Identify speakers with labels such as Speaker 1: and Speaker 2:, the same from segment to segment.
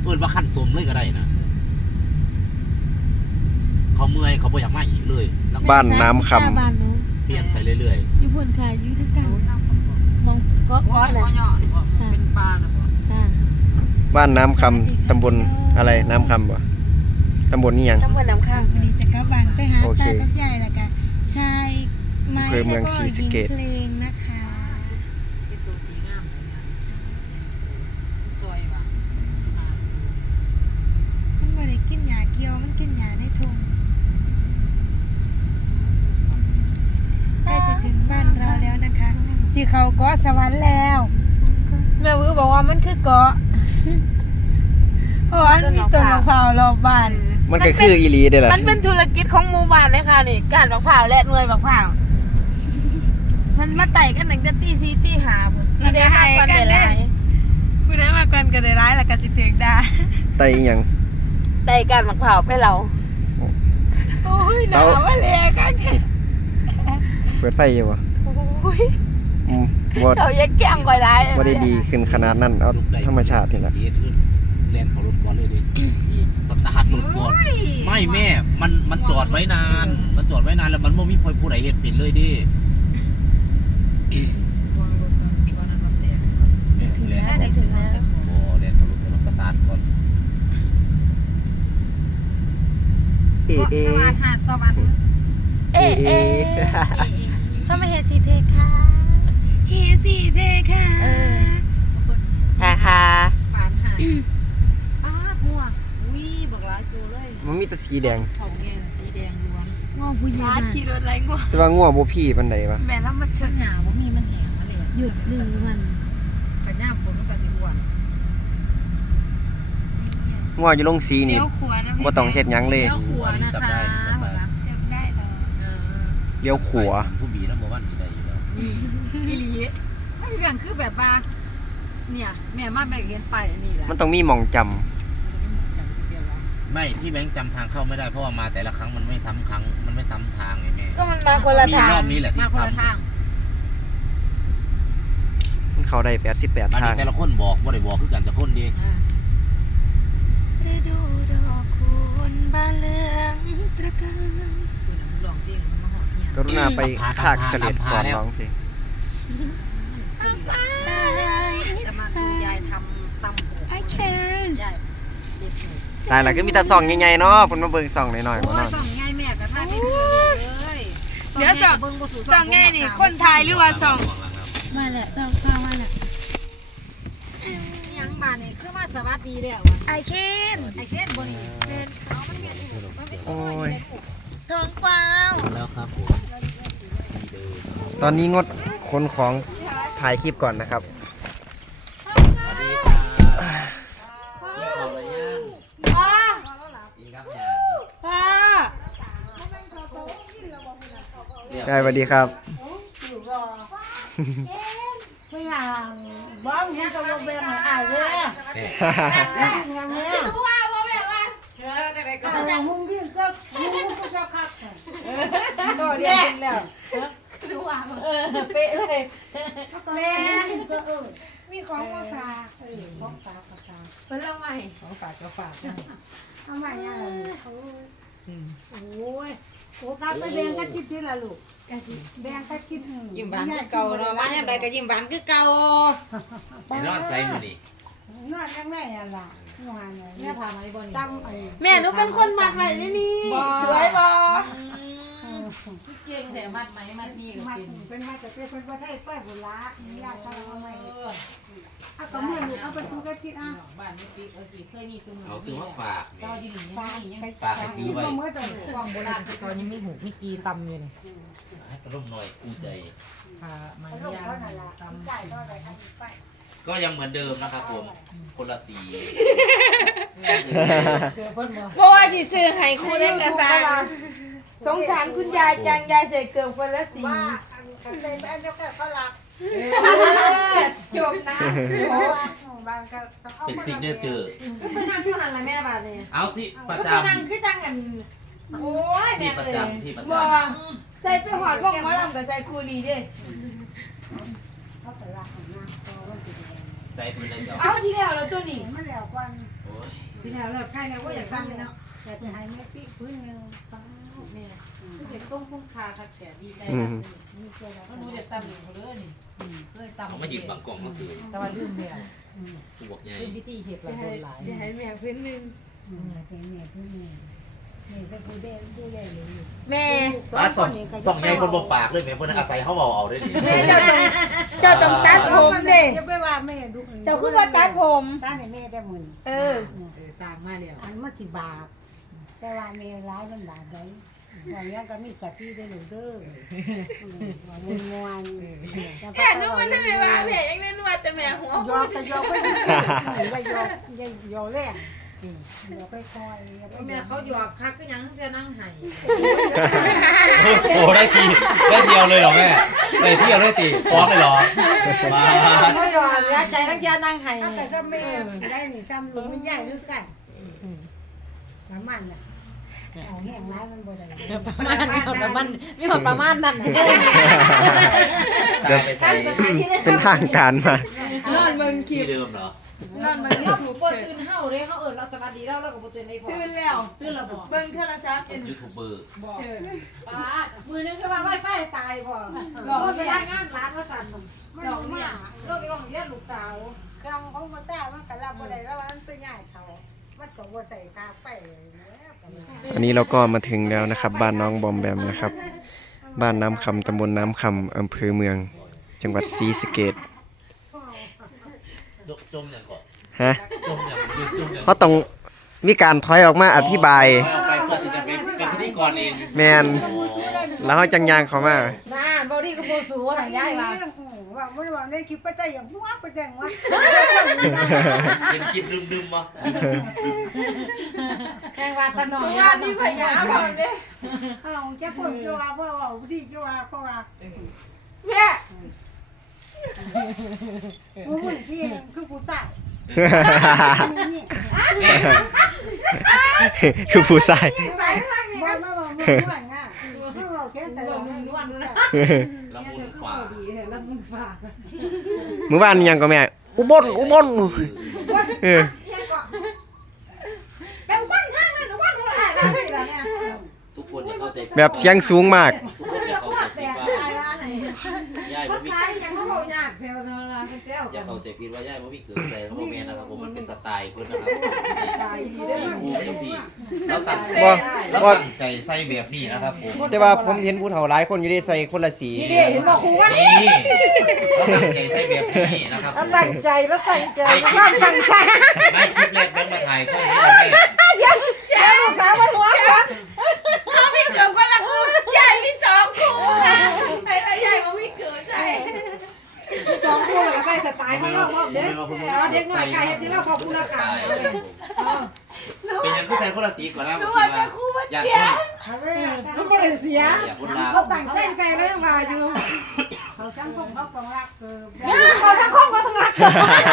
Speaker 1: เอิ้นว่าขั้นสมเลยก็ได้นะเขาเมื่อยเขาบ่อยากมาอีกเลย
Speaker 2: บ้านน้ำคำ
Speaker 1: เปลี่ยนไปเรื่อย
Speaker 3: อยู่บนขายอยู่ทั้งกลางมองก็แหละ
Speaker 4: เป็นปลาน่ะบ่
Speaker 2: บ้านน้ำคำตำบลอะไรน้ำคำบ่ตำบลนี่ยัง
Speaker 3: ตำบลน้ำข้างวันนี้จะกลับบ้านไปหาตากับยายแล้วกันชายไม้แล้วก็ยิงเพลงนะคะ
Speaker 4: เป็นตัวสีงามเลยเนี่ยจอยว่ะ
Speaker 3: มันไม่ได้กินยาเกี่ยวมันกินยาในทุ่งใกล้จะถึงบ้านเราแล้วนะคะสีเขาเกาะสวรรค์แล้วแม่วื้อบอกว่ามันคือเกาะเพราะว่ามันมีต้นมะพร้าวรอบบ้าน
Speaker 2: มันก็คืออีหลีเด้อล่ะ
Speaker 3: มันเป็นธุรกิจของหมู่บ้านเลยค่ะนี่การมะพร้าวและหน่วยมะพร้าวมันมาไต่กันตั้งแต่ตี 4 ตี 5พุ่นผู้ใดมาก่อนได้หลายผู้ใดมาก่อนก็ได้หลายแล้วก็สิถึกได้
Speaker 2: ไตอีหยัง
Speaker 3: ไต่การมะพร้าวไปเราโอ้ยหนาวมาเลยค่ะ
Speaker 2: เปิดไฟอยู่บ่
Speaker 3: โอ้ย
Speaker 2: บ่
Speaker 3: เขาแยกแก้มก่อยหลาย
Speaker 2: บ่ได้ดีขึ้นขนาดนั้นเอา
Speaker 1: ๆลูกใด
Speaker 2: ธรรมชาตินี่แหละ
Speaker 1: แล่นเขารถก่อนเลยดิสตาร์ทรถก่อนไม่แม่มันจอดไว้นานมันจอดไว้นานแล้วมันบ่มีผู้ใดเฮ็ดเป็นเลยดิ
Speaker 4: วางรถตอนนั้นมันแดง
Speaker 3: ถึงแล้วได้ถึงแล้ว
Speaker 1: บ่แล่นเขารถก่อนสตาร์ทก่อน
Speaker 2: เอเอ
Speaker 4: สวัสดิ์หาดสวรรค์
Speaker 3: เอ๊ะถ้าไม่เฮสีเพค่ะเฮสีเพค่ะฮ่า
Speaker 4: ปานหาดป้าหัวอุ้ยบักหลายตัวเลย
Speaker 2: มันมีแต่สีแดง
Speaker 4: เขาแงงสีแดงล้วน
Speaker 3: ง่วงผู้หญิงขี่รถไรง่วง
Speaker 2: แต่ว่างัวบ่พี่ปานใดวะ
Speaker 3: แม่แล้วมาเชิญ
Speaker 4: หนาบ่มีมันแหงอะไร
Speaker 3: หยุด1 วัน
Speaker 4: กันย่ามฝนมันก็สิอ้วน
Speaker 2: งัวอยู่ลงสีนี่
Speaker 3: เลี้ยวขวานะ
Speaker 2: บ่ต้องเฮ็ดหยังเลย
Speaker 4: เลี้ยวขัวนะคะ
Speaker 1: จำได้
Speaker 3: จำได้เหรอ
Speaker 2: เลี้ยวขวา
Speaker 1: ผู้บีแล้วบ่วันมีได้อยู่แล้ว
Speaker 4: อีหลีมันเรื่องคือแบบว่าเนี่ยแม่มาแม่เห็นไปอันนี้แหละ
Speaker 2: มันต้องมีหม่องจำ
Speaker 1: ไม่ที่แบงค์จำทางเข้าไม่ได้เพราะว่ามาแต่ละครั้งมันไม่ซ้ำครั้งมันไม่ซ้ำทางไงแม่
Speaker 3: ก็มันมาคนละ
Speaker 1: มี
Speaker 3: ทาง
Speaker 1: รอบนี้แหละที่
Speaker 4: มาคนละ
Speaker 1: ซ้ำ
Speaker 4: ทาง
Speaker 2: มันเข้าได้88
Speaker 1: อัน
Speaker 2: ทา
Speaker 1: นี้
Speaker 2: ง
Speaker 1: แต่ละคนบอกว่าได้บอกคือกันจะคนดี
Speaker 3: ฤดูดอกคูณบานเหลืองตระการ
Speaker 4: คุณลองดิ้งมาหอดเนี่ย
Speaker 2: กรุณาไปคากเสลดก่อนร้องเพลง
Speaker 4: จะมาดูยายทำตำหู
Speaker 3: I cares
Speaker 4: ยายเด็ดหนู
Speaker 2: ตายแล้วก็มีแต่ซองใหญ่ๆเนาะเพิ่นมาเบิ่งซองน้อยๆบ่
Speaker 4: โอ้ย
Speaker 2: เนาะ
Speaker 4: ส่องง่ายแม่กับท่านไม่ดูเลย
Speaker 3: เดี๋ยวส่องไงนี่คนไทยหรือว่าส่องมาแหละต้องเข้ามาแหละ
Speaker 4: ยังมาเนี่ยคือว่าสวัสดีแล้ว
Speaker 3: I can
Speaker 4: ไอ้เช่นบนเป็นเขามันเห็นอยู่มันเป็น
Speaker 2: โอ้ย
Speaker 3: ท้องเปล่า
Speaker 1: แล้วครับผม
Speaker 2: ตอนนี้งดขนของถ่ายคลิปก่อนนะครับ
Speaker 1: สวัสดีครับกินข้าวอะไรยังกินครับยัง
Speaker 3: พ่อ
Speaker 2: ได้สวัสดีครับ
Speaker 3: ไม่อยากบ้องนี่จะมาแบ่งให้อายเลย อย่างนี้รู้ว่าแบบว่าอะไรหุ้งที่ก็หุ้งก็ชอบคักก็เรียนแล้วรู้ว่าเป๊ะเลยแม่มีของมาฝากของฝากเป็นเรื่องใหม่ของฝากก็ฝากทำไมอ่ะโอ้ยโอ้กลับไปแบ่งกันกินทีละลูกแบ่งกันกิน
Speaker 4: ยิ้มหวานคือเก่าเนาะมาเนี่ยใดก็ยิ้มหวานคือเก่า
Speaker 1: ไอ้รอดใจมือนี่
Speaker 3: นอนยังไงอ่ะล่ะงานเลย
Speaker 4: แม่พามาบ่นี่
Speaker 3: ตั้งแม่หนูเป็นคนมัดไว้นี่สวยบ่
Speaker 4: เก่งแต่มัดไหมมัดนี่ก็
Speaker 3: มัด
Speaker 4: เป็น
Speaker 3: เป็นมัดจะเป็นประเทศเปิดบุระญาติเขาเอาไม่เอาก็เมื่อลูกเอาไปดูกันกินอ่ะ
Speaker 4: บ้านไม่ปีเอาสิเคยมีซื้อ
Speaker 1: เอาซื้อมาฝาก
Speaker 4: ก็
Speaker 1: นี่
Speaker 4: ยืนยังมียัง
Speaker 1: ฝากให้ถือไว้
Speaker 3: เมื่อจะ
Speaker 4: กองโบราณที่เขายังไม่หูไม่กีตำอยู่นี่
Speaker 1: ให้ร่มหน่อยอู้ใจ
Speaker 4: พามา
Speaker 3: ลูก
Speaker 4: ย่าง
Speaker 3: เขานั่นแหละ
Speaker 4: ตำ
Speaker 3: จ่ายเท่าไหร่กันไป
Speaker 1: ก็ยังเหมือนเดิมนะครับผมคนละสี
Speaker 3: เพราะว่าที่ซื้อให้คุณเล่นกระซังสงสารคุณยายจังยายใส่เกลือคนละสีกันเลยอันเดียวกันเขารักจบนะบางก็
Speaker 1: เป็นซิกเนเจอร์
Speaker 3: ก็นั่งที่นั่นแหละแม่บ้านนี่
Speaker 1: เอาที่ประ
Speaker 3: ก็
Speaker 1: จำ
Speaker 3: นั่งคือจังกันโอ้ย
Speaker 1: ที่
Speaker 3: แม่
Speaker 1: ประ
Speaker 3: เอ้ย
Speaker 1: จำที่ประ
Speaker 3: บ่
Speaker 1: จ
Speaker 3: ใส่ไปหอดวงหมอลำกับใส่คูลีเด้
Speaker 1: ำใส่ปืนในเจ้า
Speaker 3: เอาทีแล้วแล้วตัวนี้มันแล้วก่อน
Speaker 1: โอ้ย
Speaker 4: พี่แล้วเลิกใกล้แล้วว่าอยากตั้งเลยเนาะ
Speaker 3: แต่จะให้แม่พี่พื้นหนึ่งป้า
Speaker 4: แม่คือเด็กต้มพุ่งคาคักแก่ดีใจ
Speaker 3: มีเจอแล้ว
Speaker 4: ก็รู้จะตั้งอยู่เขาเลยนี่เคยตั้ง
Speaker 1: เอามาหยิบบางกล่องมาซื้อ
Speaker 4: แต่ว่าลืมแล้ว
Speaker 1: กูบอกไง
Speaker 4: คือวิธีเห็ดละโดนหลาย
Speaker 3: จะให้แม่พื้นหนึ่งให้แม่พื้นหนึ่งนี่เป็นผู้เด่นผู้ใหญ่เลย
Speaker 5: แม่
Speaker 1: ป้าส่องใหญ่คนบ่ปากเลยแม่เพิ่นอาศัยเขาเว้าเอาได้ดิ
Speaker 5: แม่เจ้าต้องตัดผมเด้
Speaker 3: จะไปว่าแม่ดู
Speaker 5: เจ้าคือว่าตัดผม
Speaker 3: ตั้งให้แม่ได้หมื่น
Speaker 5: เออ
Speaker 4: สร้างมาแล้ว
Speaker 3: อันมากี่บาทแต่ว่าแม่ร้ายมันบาทได้ว่ายังก็มีกะทิได้หนูเด้อว่ามันมวน
Speaker 5: แม่รู้มันได้ไหมว่าแม่ยังได้นวดแต่แม่หัวย
Speaker 3: อกก็ยอกไปอย่ายอกแรงอย่าไปคอย
Speaker 4: แม่เขาหยอกคักก็ยังจะนั่งไห้
Speaker 1: โอ้ได้ทีได้เที่ยวเลยเหรอแม่ได้เที่ยวได้ตีฟ้องเลยเหรอมา
Speaker 4: เขาหยอกเสียใจทั้งจะนั่งไห้
Speaker 3: แต่ถ้าแม่ได้นี่ทำลุงไม่ใหญ่ด้วยกันน้ำมันอ่ะเอาแห้งร้ายมันบ่ได้
Speaker 4: มีความประมาณนั้น
Speaker 1: ตายไปใส่
Speaker 2: เป็นทางการมา
Speaker 5: นอนเบิ่งคลิ
Speaker 1: ที่
Speaker 5: ป
Speaker 1: เดิมเหรอน
Speaker 5: อนเบิ่ง
Speaker 4: เขา
Speaker 5: ยูทูบ
Speaker 4: เปิดตื่นเฮาเลยเขาเราสวัสดีเราก็บ่ตื่นได้พอ
Speaker 5: ตื่นแล้ว
Speaker 4: ตื่นแล้วบ่
Speaker 5: เบิ่งโทรศัพท์
Speaker 1: เป็นยูทูบเบอร์
Speaker 5: เชิญ
Speaker 4: ป้ามือนึงก็ว่าไวไฟตายบ่ไปได้งานร้านว่าสั่น
Speaker 3: มันลงมา
Speaker 4: เราไปร้องเรียนลูกสาว
Speaker 3: เครื่องของมันแต่มันก็รับบ่ได้แล้วมันเป็นใหญ่เขามันก็บ่ใส่คาไปเลยนะ
Speaker 2: ตอนนี้เราก็มาถึงแล้วนะครับ บ้านน้องบอมแบมนะครับ บ้านน้ำคำตำบลน้ำคำอำเภอเมือง จังหวัดศรีสะเกษ
Speaker 1: จมอย่างก่อน
Speaker 2: ฮะ
Speaker 1: จมอย่างยืนจมอย่าง
Speaker 2: เขาต้องมีการถอยออกมาอธิบาย
Speaker 1: เอาไปเพื่อที่จะเป็นพิธีกรเอง
Speaker 2: แมนแล้วเขาจังยางเขามา
Speaker 4: น่าบ่ดีก็บ่สู้ทางยายว่า
Speaker 3: ว่าไม่ว่าในคลิปไปใจอย่างหัวไปแจ้งว่า
Speaker 1: เป็นคลิปดึมๆวะ
Speaker 4: แข่งว่าตะนอง
Speaker 5: งานนี้พยาพอนเด้
Speaker 3: เอาแค่คนจะว่าว่าที่จะว่าก็ว่า
Speaker 5: แม่
Speaker 3: ผู้หญิงที่คือผู้ชายนี่
Speaker 2: คือผู้ชาย
Speaker 5: ใส่ข้างนี้
Speaker 3: ว่ามาว่ามันว่าง่ะคือเราแค่แต่ว่ามันว่า
Speaker 1: ละมุนฝ่า
Speaker 4: ดีแล้วมึงฝาก
Speaker 2: มื้อวานยังก็แม่ อุบลเออ
Speaker 5: แต่วันข้างนั้นวันคนละอะไรล่ะเนี่ย
Speaker 1: ทุกคนอย่าเข้าใจ
Speaker 2: แบบเสียงสูงมาก
Speaker 1: ทุกคนอย่าเข้าใจ
Speaker 5: แต่
Speaker 1: ผิดว่า
Speaker 5: ตายว่าไหน
Speaker 1: ย่าย
Speaker 4: ภา
Speaker 1: บ่มี
Speaker 4: ษายังบ่เว้ายากแซวซะว่าเป็นแซว
Speaker 1: อย่าเข้าใจผิดว่าย่ายบ่มีเกิดใจเพราะว่าแม่นะครับผมมันเป็นสไตล์เพิ่นนะครับ
Speaker 4: ตายดีเด้อ
Speaker 1: ครูไม่ต้องพี่เราตั้ง
Speaker 2: บ่
Speaker 1: เรา
Speaker 2: บ่
Speaker 1: ตั้งใจใส่แบบนี้นะครับผม
Speaker 2: แต่ว่าผมเห็นผู้เฒ่าหลายคนอยู่ได้ใส่คนละสี
Speaker 4: นี่เห็นบอกครูว่า
Speaker 1: นี่เราตั้งใจใส่แบบนี้นะครับ
Speaker 4: ตั้งใจแล้วตั้งใจ
Speaker 1: ไม่คลิปตั้งใจไม่คลิปแรกแบงค์มาถ่ายก็อย่างนี้แม่
Speaker 5: แย่ลูกสาวมันหัวกันเขาไม่เกิดคนละคู่ใหญ่มีสองคู่ค่ะไอ้ใหญ่ก็ไม่เกิดใช่
Speaker 4: สองคู่แล้วก็ใส่สไตล์มาเนาะพร้อมเด้อเด็กน้อยไก่เฮ็ดที่เราขอบคุณราคา
Speaker 1: เป็นยังผู้ชายคนละสีก่อนนะ
Speaker 5: รู้
Speaker 1: เมื่อ
Speaker 5: ว่า
Speaker 1: กี้
Speaker 5: จะคู่ว่า
Speaker 1: อยาก
Speaker 5: เจี๊ย
Speaker 4: มันบ่ได้เสีย
Speaker 1: อยากคนลา
Speaker 4: เขาตั้งใจใส่เลยว่าอยู่
Speaker 3: เขาจังคงเขาต้องรักเกิน
Speaker 4: เขาทั้งคงก็ต้องรัก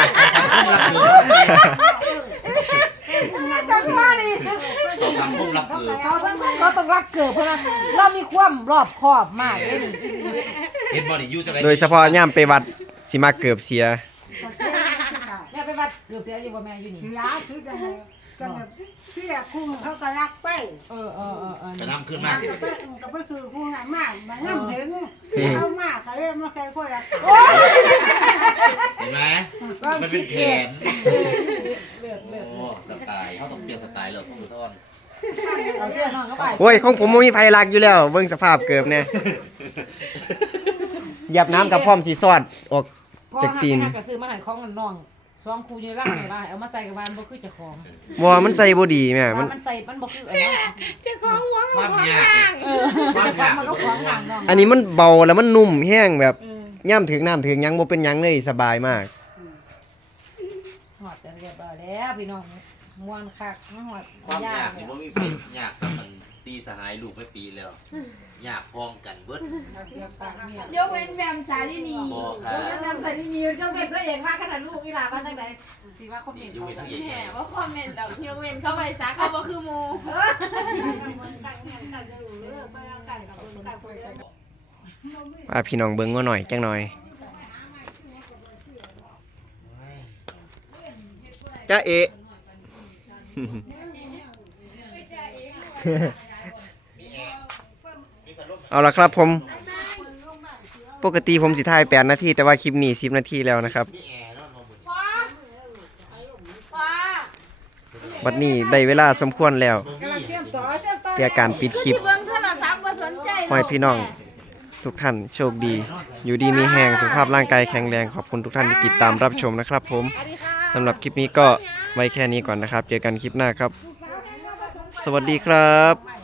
Speaker 4: กันมาดิ
Speaker 1: เราทำพุ่มรักเกิด
Speaker 4: เขาทั้งคงก็ต้องรักเกิดเพราะเรามีความรอบคอบมากเลยนี่
Speaker 1: เห็นบอดี้ยูจะ
Speaker 2: โดยเฉพาะย่ามไปวัดสิมาเกือบเสีย
Speaker 4: แม่ไปวัดเกือบเสียอยู่บ่แม่อยู่นี่
Speaker 3: ยาคือจะให้กันเสียคุ้มเขาก็รักไป
Speaker 1: จะนำขึ้นมา
Speaker 3: ก็ไม่คือคุ้มงานมากมันน้ำถึงเอามากก็เลยมาใส่คนละ
Speaker 1: เห็นไหมมันเป็นแผนโอ้สไตล์เขาต้องเปลี่ยนสไตล์เลยผู้ทอน
Speaker 4: เอาเสื้อนอนเข้าไป
Speaker 2: โอ้ยของผมบ่มีไผรักอยู่แล้ว เบิ่งสภาพเกือบเนี่ยเหยียบน้ำกับพร้อมสิซอดออก จากตีน
Speaker 4: ก็ซื้อมาให้ของน้อง2คู่อยู่ล่างแม่ว่าเอามาใส่กับบ้านบ่คือเจ้าของ
Speaker 2: บ่มันใส่บ่ดีแม่มัน
Speaker 4: มันใส่มันบ่คืออันนั้น
Speaker 5: จะของหัว
Speaker 1: ความยากความ
Speaker 4: แต่
Speaker 1: ยาก
Speaker 4: มันก็ของหลังน้อง
Speaker 2: อันนี้มันเบาแล้วมันนุ่มแห้งแบบย่ามถึงน้ำถึงหยังบ่เป็นหยังเลยสบายมาก
Speaker 4: หอดจะเรียบร้อยแล้วพี่น้องม่วนคักมาหอด
Speaker 1: ความยาก
Speaker 4: เล
Speaker 1: เห็
Speaker 4: ย
Speaker 1: นว่ามีเพจยากสมันซีสหายลูกไม่ปีแล้วยากพร้อมกันเบิด
Speaker 5: ยกเว้นแบมสาลินี
Speaker 1: บอกค่ะ
Speaker 4: นำใส่นี่ก็เป็นตัวเองว่าขนาดลูกอีหลาว่าจังได๋สิว่าคอมเมนต์
Speaker 1: ยู
Speaker 4: เขา
Speaker 1: เวน
Speaker 4: จะ
Speaker 1: เอง
Speaker 5: แหมว่าคอมเมนต์ดอกยกเว้นเข้าไปซะเขาบ่คือมู
Speaker 2: พาพี่น้องเบิ่งก็หน่อยจังหน่อยจ้าเอะเอาละครับผมปกติผมสิถ่าย8 นาทีแต่ว่าคลิปนี้10 นาทีแล้วนะครับบัดนี้ได้เวลาสมควรแล้วแก่การปิดคลิป
Speaker 5: เบิ่งโทรศัพท์บ่สนใจ
Speaker 2: ขอให้พี่น้องทุกท่านโชคดี อยู่ดีมีแรงสุขภาพร่างกายแข็งแรงขอบคุณทุกท่านที่ติดตามรับชมนะครับผมสำหรับคลิปนี้ก็ไว้แค่นี้ก่อนนะครับเจอกันคลิปหน้าครับ สวัสดีครับ